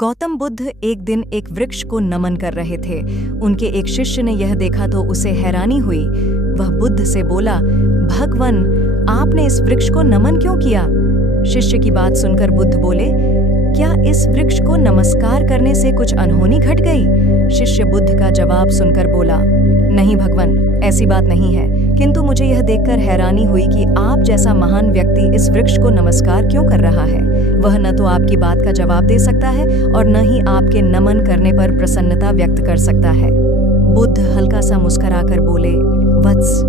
गौतम बुद्ध एक दिन एक वृक्ष को नमन कर रहे थे। उनके एक शिष्य ने यह देखा तो उसे हैरानी हुई। वह बुद्ध से बोला, भगवन, आपने इस वृक्ष को नमन क्यों किया? शिष्य की बात सुनकर बुद्ध बोले, क्या इस वृक्ष को नमस्कार करने से कुछ अनहोनी घट गई? शिष्य बुद्ध का जवाब सुनकर बोला, नहीं भगवन, ऐसी बात नहीं है, किंतु मुझे यह देखकर हैरानी हुई कि आप जैसा महान व्यक्ति इस वृक्ष को नमस्कार क्यों कर रहा है। वह न तो आपकी बात का जवाब दे सकता है और न ही आपके नमन करने पर प्रसन्नता व्यक्त कर सकता है। बुद्ध हल्का सा मुस्कुराकर बोले, वत्स,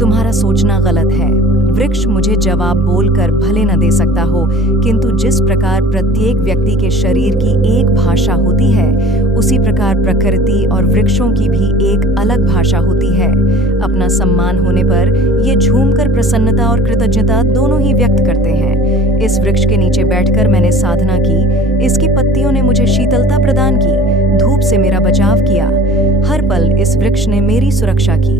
तुम्हारा सोचना गलत है। वृक्ष मुझे जवाब बोलकर भले न दे सकता हो, किंतु जिस प्रकार प्रत्येक व्यक्ति के शरीर की एक भाषा होती है, उसी प्रकार प्रकृति और वृक्षों की भी एक अलग भाषा होती है। अपना सम्मान होने पर ये झूमकर प्रसन्नता और कृतज्ञता दोनों ही व्यक्त करते हैं। इस वृक्ष के नीचे बैठकर मैंने साधना की, इसकी पत्तियों ने मुझे शीतलता प्रदान की, धूप से मेरा बचाव किया। हर पल इस वृक्ष ने मेरी सुरक्षा की।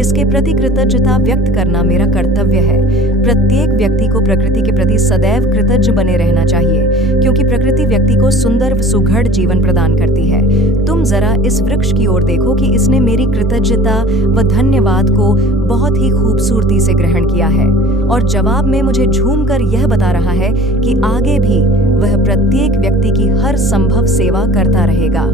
इसके प्रति कृतज्ञता व्यक्त करना मेरा कर्तव्य है। प्रत्येक व्यक्ति को प्रकृति के प्रति सदैव कृतज्ञ बने रहना चाहिए, क्योंकि प्रकृति व्यक्ति को सुंदर व सुघड़ जीवन प्रदान करती है। तुम जरा इस वृक्ष की ओर देखो कि इसने मेरी कृतज्ञता व धन्यवाद को बहुत ही खूबसूरती से ग्रहण किया है और जवाब में मुझे झूमकर यह बता रहा है कि आगे भी वह प्रत्येक व्यक्ति की हर संभव सेवा करता रहेगा।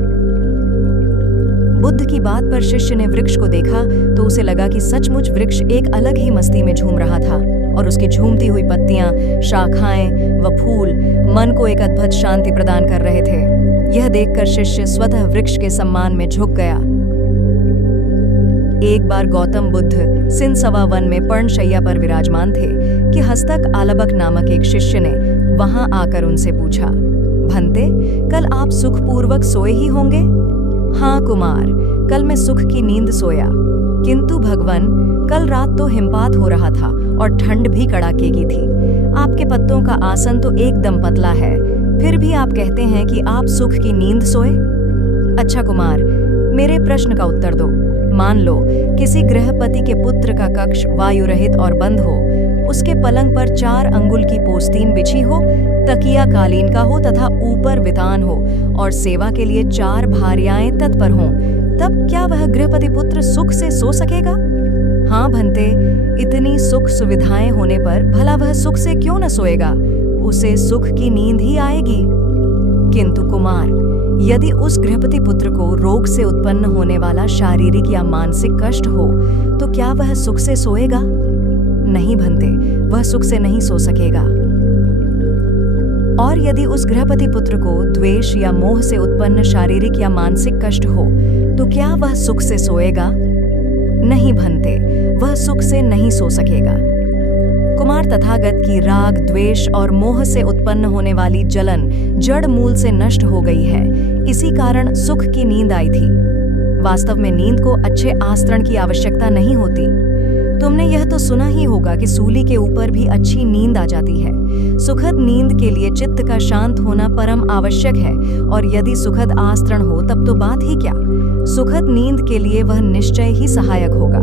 बुद्ध की बात पर शिष्य ने वृक्ष को देखा तो उसे लगा कि सचमुच वृक्ष एक अलग ही मस्ती में झूम रहा था और उसकी झूमती हुई पत्तियां, शाखाएं व फूल मन को एक अद्भुत शांति प्रदान कर रहे थे। यह देखकर शिष्य स्वतः वृक्ष के सम्मान में झुक गया। एक बार गौतम बुद्ध सिनसवा वन में पर्णशैया पर विराजमान थे कि हस्तक आलबक नामक एक शिष्य ने वहां आकर उनसे पूछा, भंते, कल आप सुखपूर्वक सोए ही होंगे? हाँ कुमार, कल मैं सुख की नींद सोया, किंतु भगवन, कल रात तो हिमपात हो रहा था और ठंड भी कड़ाके की थी। आपके पत्तों का आसन तो एकदम पतला है, फिर भी आप कहते हैं कि आप सुख की नींद सोए। अच्छा कुमार, मेरे प्रश्न का उत्तर दो। मान लो किसी गृहपति के पुत्र का कक्ष वायु रहित और बंद हो, उसके पलंग पर 4 अंगुल की पोस्तीन बिछी हो, तकिया कालीन का हो तथा ऊपर वितान हो और सेवा के लिए 4 भार्याएं तत्पर हों, तब क्या वह गृहपति पुत्र सुख से सो सकेगा? हाँ भंते, इतनी सुख सुविधाएं होने पर भला वह सुख से क्यों न सोएगा? उसे सुख की नींद ही आएगी। किंतु कुमार, यदि उस गृहपति पुत्र को रोग से उत्पन्न होने वाला शारीरिक या मानसिक कष्ट हो, तो क्या वह सुख से सोएगा? नहीं भंते, वह सुख से नहीं सो सकेगा। और यदि उस गृहपति पुत्र को द्वेष या मोह से उत्पन्न शारीरिक या मानसिक कष्ट हो, तो क्या वह सुख से सोएगा? नहीं भंते, वह सुख से नहीं सो सकेगा। कुमार, तथागत की राग, द्वेष और मोह से उत्पन्न होने वाली जलन जड़ मूल से नष्ट हो गई है। इसी कारण सुख की नींद आई थी। वास्तव में नींद को अच्छे आस्तरण की आवश्यकता नहीं होती। तुमने यह तो सुना ही होगा कि सूली के ऊपर भी अच्छी नींद आ जाती है। सुखद नींद के लिए चित्त का शांत होना परम आवश्यक है, और यदि सुखद आस्तरण हो तब तो बात ही क्या। सुखद नींद के लिए वह निश्चय ही सहायक होगा।